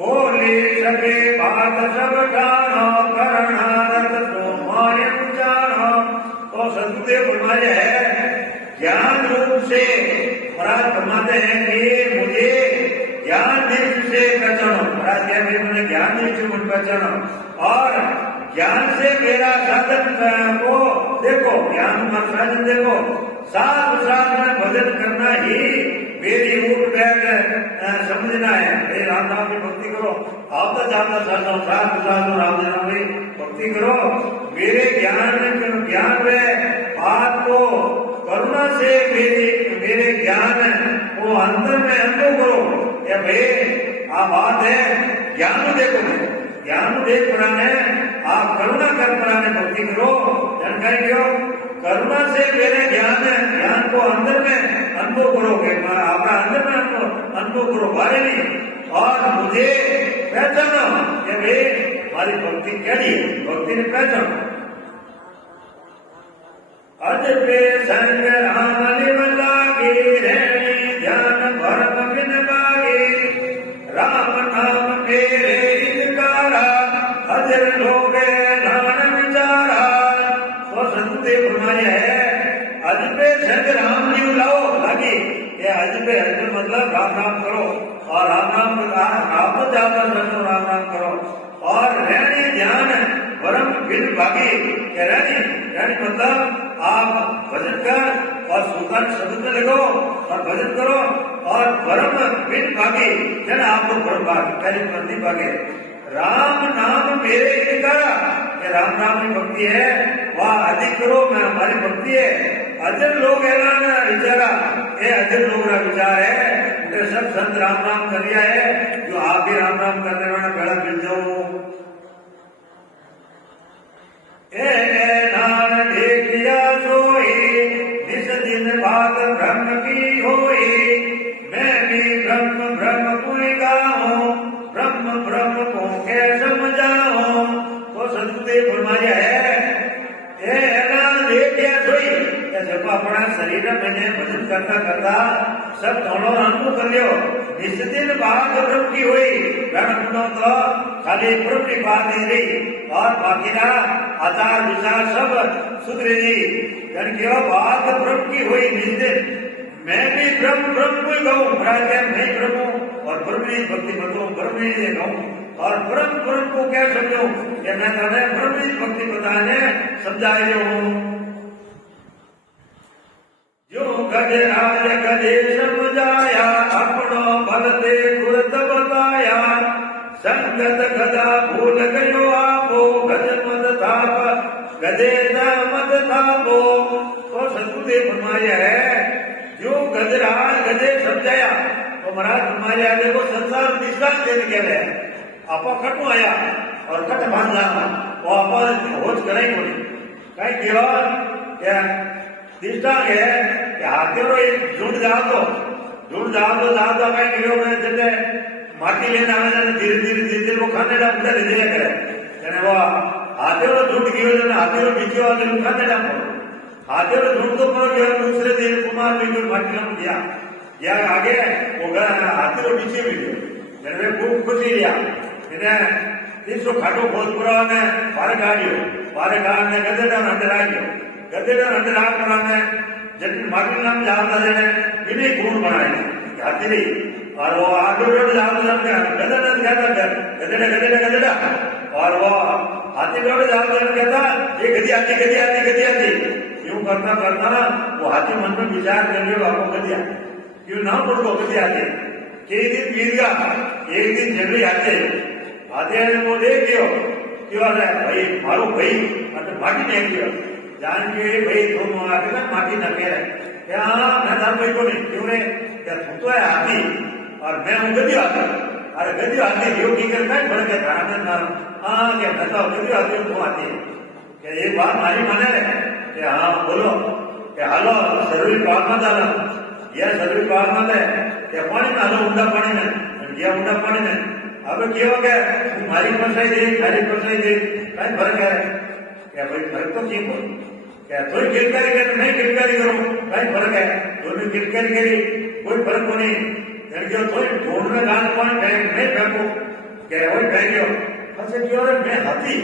बोले सके बात सब जानो करना रत तो मायम जानो। तो सदगुरुदेव फरमाए है ज्ञान रूप से महाराज फरमाते हैं कि मुझे ज्ञान नेत्र से पहचानो। महाराज क्या मैंने ज्ञान नेत्र से पहचानो और ज्ञान से मेरा साधन को देखो ज्ञान का साधन देखो साथ साथ में भजन करना ही मेरी उठ बैठ समझना है। मेरे राम नाम की भक्ति करो आप तो जानना चाहता हूँ साथ साथ राम नाम की भक्ति करो मेरे ज्ञान में बात को करुणा से मेरे ज्ञान को अंदर में अनुभव करो। या भाई आप बात है ज्ञान देखो ज्ञान देख पढ़ाने आप करुणा कर पढ़ाने भक्ति करो जानकारी दो करुणा से मेरे ज्ञान को अंदर में अनुभव करोगे अपना अंदर में अनुभव करो बारे नहीं। और मुझे पहचानो कि भाई हमारी भक्ति क्या है भक्ति ने पहचानो। अज पे संग राम लिव लागे रहनी ध्यान भरम बिन लागे राम नाम मेरे हितकारा हजर लोगे नान विचारा। तो सदगुरुदेव फरमाया है अज पे संग राम लिव लाओ लागे ये अज पे मतलब राम नाम करो और राम नाम जाता राम नाम करो और रहनी ध्यान परम बिन भागी कह रहे यानी मतलब आप भजन कर और सुल्तान शब्द में लगो और भजन करो और परम बिन भागी जन आप लोग परम भाग पहले नहीं भागे राम नाम मेरे इनकारा राम नाम की भक्ति है वह अधिक करो मैं हमारी भक्ति है अजर लोग ऐलान विचारा ये अजर लोग का विचार है उनके सब संत राम नाम कर लिया है जो आप भी राम नाम करने वाला बड़ा मिल जाओ नाम देखिया सोई निस दिन बात ब्रह्म की होई मैं भी ब्रह्म ब्रह्म कोई गाऊं ब्रह्म ब्रह्म को कै समझाऊं तो सतगुरुदेव फरमाया है देखिया सोई जब अपना शरीर मैंने भजन करता करता सब दोनों अनुभव कर लियो निस दिन बात ब्रह्म की हुई तो खाली ब्रह्म की बात नहीं रही और बाकी ना आचार विचार सब सुधरे जी क्यों बात ब्रह्म की हुई निस दिन मैं भी ब्रह्म ब्रह्म को ही कहूँ मैं ब्रह्म हूँ और ब्रह्म की भक्ति बताऊँ ब्रह्म ही कहूँ और ब्रह्म ब्रह्म को क्या समझो कि मैं तुम्हें ब्रह्म की भक्ति बताने समझाए हूँ जो गजराज गजे समझाया अपनो बल दे तुरत बताया संगत गदा भूल गयो आपो गज मत थाप गजे मत थापो तो सतगुरुदेव फरमाया है जो गजराज गजे समझाया तो महाराज फरमाया देखो संसार निष्काम देने के लिए आप खटू आया और खट बांध जाना वो आप होश कराई कोई कहीं केवल क्या दृष्टांत है कि हाथियों एक झुंड जाओ तो कहीं गिरो में जैसे माटी लेने आवे धीरे धीरे वो खाने का उठा दे दिया करे यानी वो हाथियों झुंड गिरो जब हाथियों बीचे वाले खाने का हाथियों झुंड तो पर गया दूसरे दिन कुमार भी माटी लम गया या आगे वो हाथियों बीचे भी गयो यानी खूब खुशी लिया इन्हें 300 खाटो भोजपुरा ने बारे काढ़ने गदेड़ा अंदर आ गयो गदेड़ा अंदर आने जब माटी नाम जानता जने बिना गुण बनाए हाथी नहीं और वो आगे रोड जानता गदेड़ा और वो हाथी रोड जानता कहता ये गदी आती यूं करता ना वो हाथी मन में विचार कर लियो आपको गदिया क्यों ना पड़ो गदी आती कई दिन बीत गया एक दिन जल्दी आते वो देख गयो क्यों भाई मारो भाई माटी नहीं गयो जान के भाई तुम आके माटी न कह रहे मैं तार भाई को नहीं क्यों रे तू तो है हाथी और मैं हूँ गदी हाथी अरे गदी हाथी यो की करता है बड़े क्या हाँ क्या बताओ गदी हाथी तू आती क्या ये बात मारी माने रहे हाँ बोलो क्या हालो सर्विस पार मत आलो यह सर्विस पार मत है क्या पानी में हालो ऊंडा पानी में यह ऊंडा पानी में अब क्या हो गया मारी फसाई दे कहीं फर्क है क्या भाई फर्क तो ठीक हो क्या थोड़ी गिरकारी कर नहीं गिरकारी करो कहीं फर्क है दोनों गिरकारी करी कोई फर्क को नहीं थोड़ी ढूंढ में गान पानी नहीं फेंको क्या वही फेंको अच्छा क्यों मैं हाथी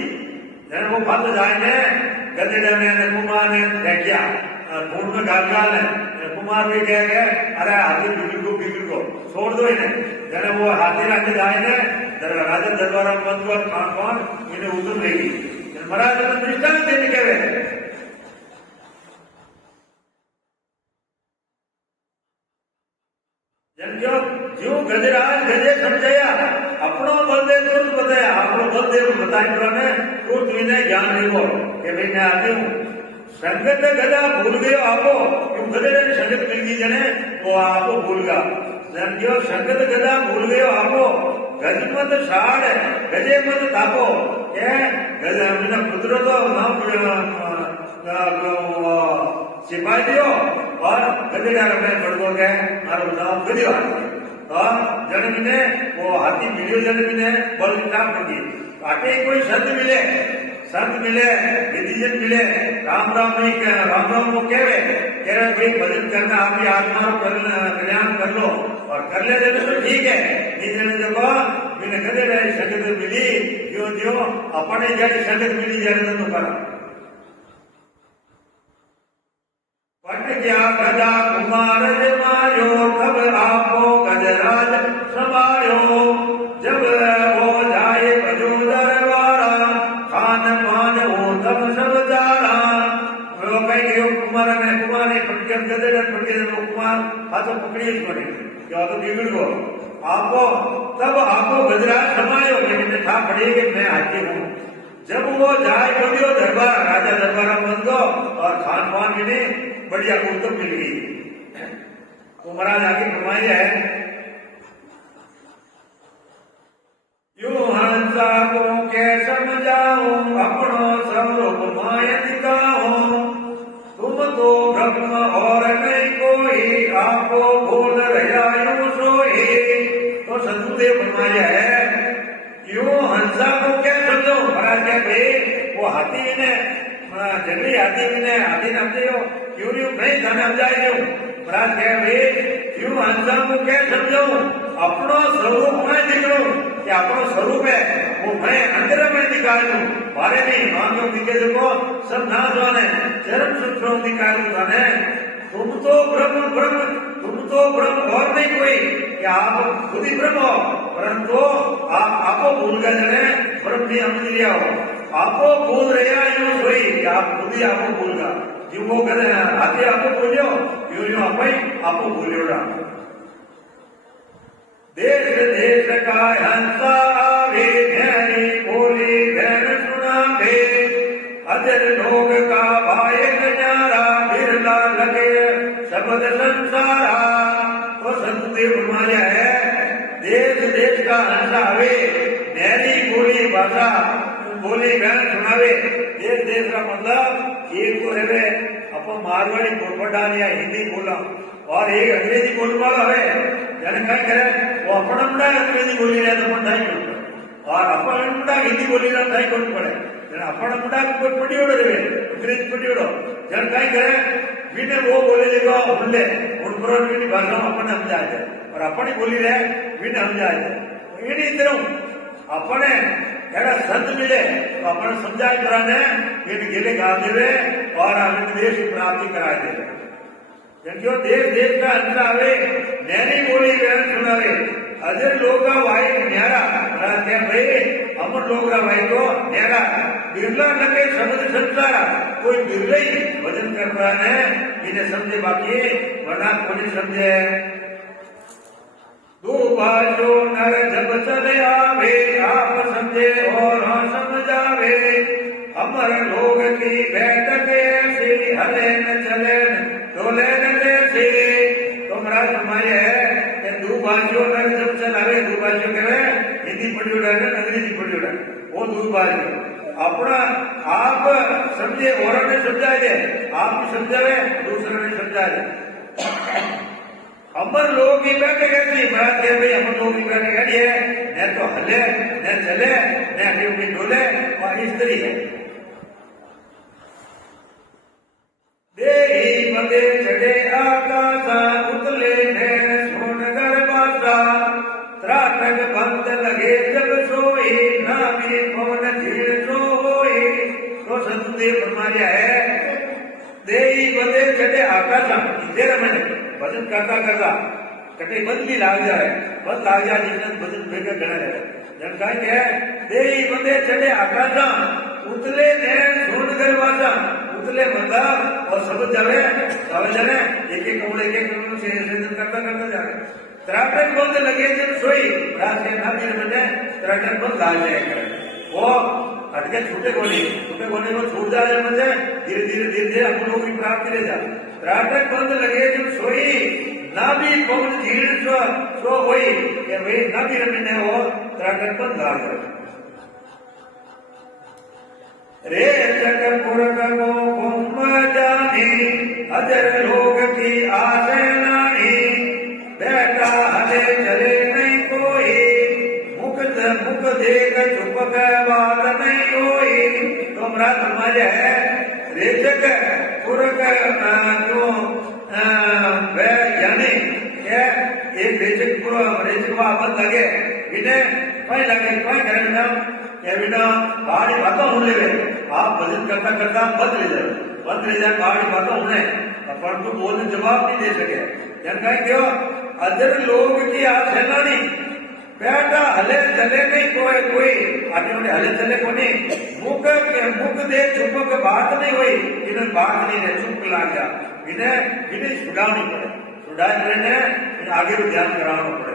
वो फंस जाएंगे गदेड़े ने कुमार ने फेंकिया ढूंढ में गाल ने कुमार भी कह गए अरे हाथी बिगड़ को छोड़ दो इन्हें जने वो हाथी रखने जाएंगे राजा दरबार में खान इन्हें उतर लेगी महाराज दृष्टांत देने के वे जो गजराज गजे समझाया अपनो बलदेव तुरंत बताया आपको बलदेव बताए तो तुम्हें ज्ञान देखो कि भाई मैं आती हूँ संगत गदा भूल गए आपको क्यों गदे संगत मिल गई जने वो आपको भूल गया जो संगत गदा भूल गए आपको गज मत साड़ गजे मत तापो पुत्र तो सिपाही दियो और गदेड़ा में पड़ गए मारो नाम गदियो और जन्म ने वो हाथी मिलियो जन्म ने बल नाम होगी आटे कोई संत मिले विधिजन मिले राम राम नहीं राम राम को कह रहे भाई भजन करना आपकी आत्मा कल्याण कर लो और कर ले तो ठीक है नहीं देखो मैंने कदे रहे संगत मिली जो अपने जैसे संगत मिली जाए तो करा पट क्या गजा कुमार जमायो तब आपो गजराज संभालो जब वो जाए बजो दरबारा खान पान हो तो पकड़ी पड़े क्या तो बिगड़ गो आपको तब आपको गजराज समायो कि था पड़ी कि मैं हाथी हूँ। जब वो जाए बोलियो दरबार राजा दरबार बन गो और खान पान की बढ़िया कुतुब मिल गई। तो महाराज आगे फरमाई है यूं हंसा को के समझाऊं अपनो स्वरूप माया दिखाऊं तुम तो ब्रह्म और नहीं कोई आपको भूल रहा यूं सोई। तो सतगुरुदेव फरमाया है यूं हंसा को क्या समझो महाराज क्या भाई वो हाथी ने जंगली हाथी ने हाथी नामते हो यूं यूं नहीं जाने जाए यूं महाराज क्या भाई यूं हंसा को क्या समझो अपनो स्वरूप मैं दिखो कि अपनो स्वरूप है वो मैं अंदर में दिखाऊं बारे नहीं मांगो दिखे देखो सब ना जाने चरम सूत्रों दिखाऊं जाने तुम तो ब्रह्म और नहीं कोई कि आप खुद ही ब्रह्म हो परंतु आपको भूल गए जने ब्रह्म भी हम नहीं हो आपको भूल रहा यूं सोई कि आप खुद ही आपको भूल गा जो वो कहते हैं आगे आपको बोलियो यूं यूं आपको भूलियो रहा। देश देश का हंसा आवे धैर्य बोली धैर सुनावे अजर लोग का भाई न्यारा बिरला लगे शब्द संसारा। तो सतगुरुदेव फरमाया है देश देश का हंसा आवे नहरी बोली भाषा बोली बहन सुनावे। देश देश का मतलब एक तो रहे अपन मारवाड़ी बोलपटा या हिंदी बोला और एक अंग्रेजी बोलने वाला है यानी क्या करे वो अपन अपना अंग्रेजी बोली रहे तो अपन नहीं बोल और अपन अपना हिंदी बोली रहा नहीं बोल पड़े अपन अपना कोई पड़ी उड़ो रहे अंग्रेजी पड़ी उड़ो जन क्या करे बिना वो बोले देखो उल्ले उन पर भी भाषा अपन समझा जाए और अपन ही बोली रहे बिना समझा जाए ये नहीं तरह अपने एड़ा संत मिले तो अपन समझाए कराने इन गिले गा देवे और हमें देश की प्राप्ति करा दे क्यों देश देश का अंतर आवे नैनी बोली बहन सुनावे अजर लोग का भाई न्यारा क्या भाई अमर लोग का भाई को न्यारा बिरला लगे शब्द संसारा कोई बिरला ही भजन कर रहा है इन्हें समझे बाकी वरना कोई समझे। दो बाजो नर जब चले आवे आप समझे और हाँ समझावे अमर लोग की बैठक ऐसी हले न चले डोले न जैसे। तो महाराज हमारे है दो बाजो नर जब चलावे दो बाजो कहे हिंदी पढ़ी उड़ा अंग्रेजी पढ़ी उड़ा वो दो बाजो अपना आप समझे और ने समझा दे आप भी समझावे दूसरे ने समझा दे। अमर लोग की बैठे गए महाराज के भाई अमर लोग की बैठे गए है न तो हले न चले न अपनी डोले और स्त्री है दे मदे चढ़े आकाशा उतले ने सोनगर बासा त्राटक बंद लगे जब सोई ना भी पवन झील सोई। तो सतगुरुदेव फरमाया है दे मदे चढ़े आकाशा तेरा मैंने भजन करता करता कटे बंद भी लाग जाए बंद लाग जाए जिसने भजन भेगा गणा रहे जन कहा है दे बंदे चढ़े आकाशा उतले ने सोनगर बासा उतले बंदा और सब जावे एक एक कमरे से करता करता जाए त्राटक बंद लगे जब सोई रात के ना भी बने त्राटक बंद लाग जाए वो अटके छूटे कोने को छूट जाए मुझे धीरे धीरे हम लोग की प्राप्ति ले जाए त्राटक बंद लगे जब सोई ना भी पवन झील सो होई कि भाई ना भी रमने हो त्राटक बंद लाग जाए। रे चक्रपुर को कुंभ जानी अजर लोग की आसे नानी बेटा हले चले नहीं कोई मुख देख चुप के बात नहीं होई। तो महाराज हमारे है रेचक पुर जो यानी एक रेचक बंद लगे इन्हें कहीं लगे कहीं करे बेटा बाड़ी बातों होने लगे आप भजन करता करता बंद ले जाए बाड़ी बातों होने पर तो बोलने जवाब नहीं दे सके जन क्यों अजर लोग की आप सेनानी बेटा हले चले नहीं कोई आगे उन्हें हले चले को नहीं मुख दे चुप के बात नहीं हुई इन्हें बात नहीं है चुप ला गया इन्हें छुड़ानी पड़े तो डायरेक्ट मैंने आगे भी ध्यान कराना पड़ेगा।